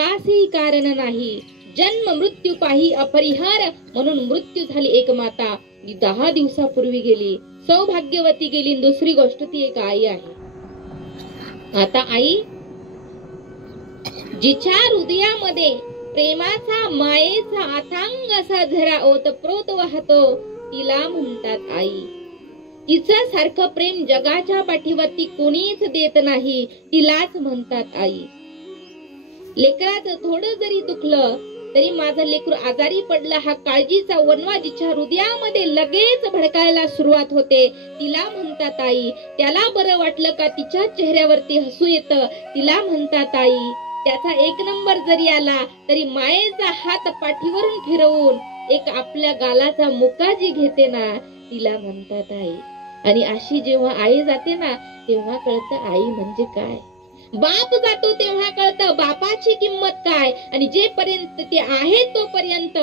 शोकासही कारण नाही, जन्म मृत्यू पाही अपरिहार, म्हणून मृत्यू झाली एक माता, 10 दिवसापूर्वी गेली, सौभाग्यवती गेली. दुसरी गोष्ट ती एक आई आहे. आता आई जिच्या हृदयामध्ये प्रेमाचा मायेचा अथांग असा झरा ओतप्रोत वाहतो, तिला म्हणतात आई. तिचं सारखं प्रेम जगाच्या पाठीवरती कोणीच देत नाही, तिलाच म्हणतात आई. लेकराचं थोडं जरी दुखलं तरी माझं लेकरू आजारी पडला हा काळजीचा वनवा जिच्या हृदयामध्ये लगेच भडकायला सुरुवात होते, तिला म्हणतात आई. त्याला बरं वाटलं का तिच्या चेहऱ्यावरती हसू येतं, तिला म्हणतात आई. त्याचा 1 नंबर जरी आला तरी मायेचा हात पाठीवरून फिरवून एक आपल्या गालाचा मुका जी घेते ना, तिला म्हणतात आई. आणि अशी जेव्हा आई जाते ना तेव्हा कळतं आई म्हणजे काय. बाप जातो तेव्हा कळतं बापाची किंमत काय. आणि जेपर्यंत ते आहे तोपर्यंत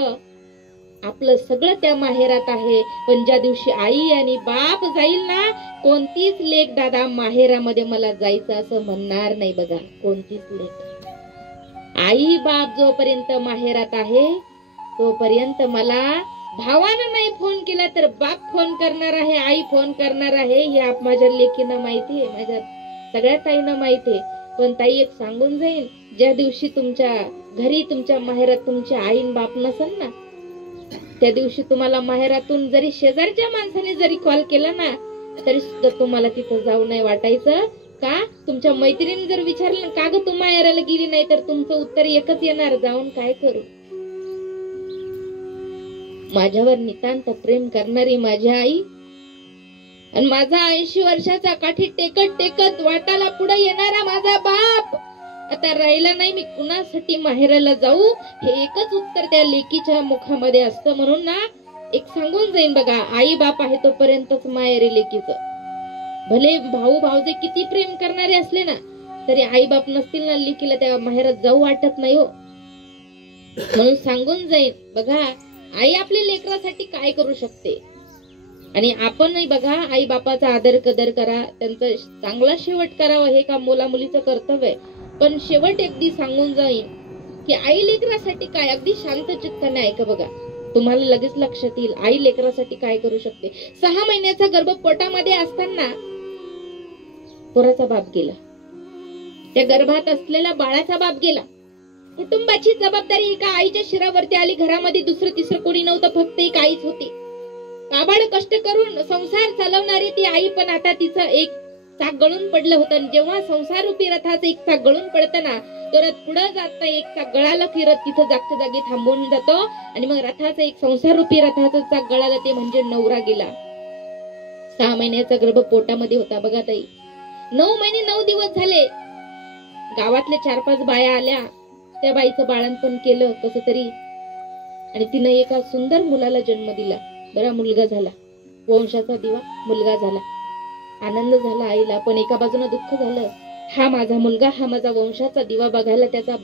आपलं सगळं त्या माहेरात आहे. पण ज्या दिवशी आई आणि बाप जाईल ना, कोणतीच लेक दादा माहेरामध्ये मला जायचं असं म्हणणार नाही बघा. कोणतीच लेक. आई बाप जोपर्यंत माहेरात आहे तोपर्यंत मला भावानं नाही फोन केला तर बाप फोन करणार आहे, आई फोन करणार आहे. हे माझ्या लेकीनं माहिती आहे, माझ्या सगळ्या ताईनं माहिती आहे. पण ताई एक सांगून जाईल, ज्या दिवशी तुमच्या घरी तुमच्या माहेरात तुमची आईन बाप नसेल ना, त्या दिवशी तुम्हाला माहेरातून जरी शेजारच्या माणसाने जरी कॉल केला ना तरी सुद्धा तुम्हाला तिथं जाऊ नाही वाटायचं. का? तुमच्या मैत्रिणी जर विचारलं का ग तू माहेराला गेली नाही, तर तुमचं उत्तर एकच येणार, जाऊन काय करू. माझ्यावर नितांत प्रेम करणारी माझी आई आणि माझा 80 वर्षाचा काठी टेकत टेकत वाटाला पुढे येणारा माझा बाप आता राहिला नाही. मी कुणासाठी माहेराला जाऊ हे एकच उत्तर त्या लेकीच्या मुखामध्ये असतं. म्हणून ना एक सांगून जाईन बघा, आई बाप आहे तोपर्यंतच माहेरी लेकीचं. भले भाऊ भाऊजे किती प्रेम करणारे असले ना तरी आई बाप नसतील ना लेकीला त्या माहेरात जाऊ वाटत नाही हो. म्हणून सांगून जाईन बघा, आई आपल्या लेकरासाठी काय करू शकते. आणि आपणही बघा आई बापाचा आदर कदर करा, त्यांचा चांगला शेवट करावा हे का मुला मुलीचं कर्तव्य आहे. पण शेवट अगदी सांगून जाईन की आई लेकरासाठी काय, अगदी शांत चित्ताने ऐका बघा, तुम्हाला लगेच लक्षात येईल आई लेकरासाठी काय करू शकते. 6 महिन्याचा गर्भ पोटामध्ये असताना पोराचा बाप गेला, त्या गर्भात असलेल्या बाळाचा बाप गेला. कुटुंबाची जबाबदारी एका आईच्या शिरावरती आली. घरामध्ये दुसरं तिसरं कोणी नव्हतं, फक्त एक आईच होती. काबाड कष्ट करून संसार चालवणारी ती आई, पण आता तिचं एक चाक गळून पडलं होतं. जेव्हा संसार रूपी रथाचं एक चाक गळून पडतं ना, तो रथ पुढे जात नाही, एक चाक गळाला की रथ तिथं जागच्या जागी थांबून जातो. आणि मग रथाचं एक संसार रूपी रथाचं चाक गळाला, ते म्हणजे नवरा गेला. 6 महिन्याचा गर्भ पोटामध्ये होता बघा ताई. 9 महिने 9 दिवस झाले. गावातल्या 4-5 बाया आल्या, त्या बाईचं बाळंतपण केलं कसं तरी, आणि तिनं एका सुंदर मुलाला जन्म दिला. बरा मुलगा झाला, वंशाचा दिवा मुलगा झाला. आनंद झाला आईला, पण एका बाजूने दुःख झालं. हा माझा मुलगा, हा माझा वंशाचा दिवा बघायला त्याचा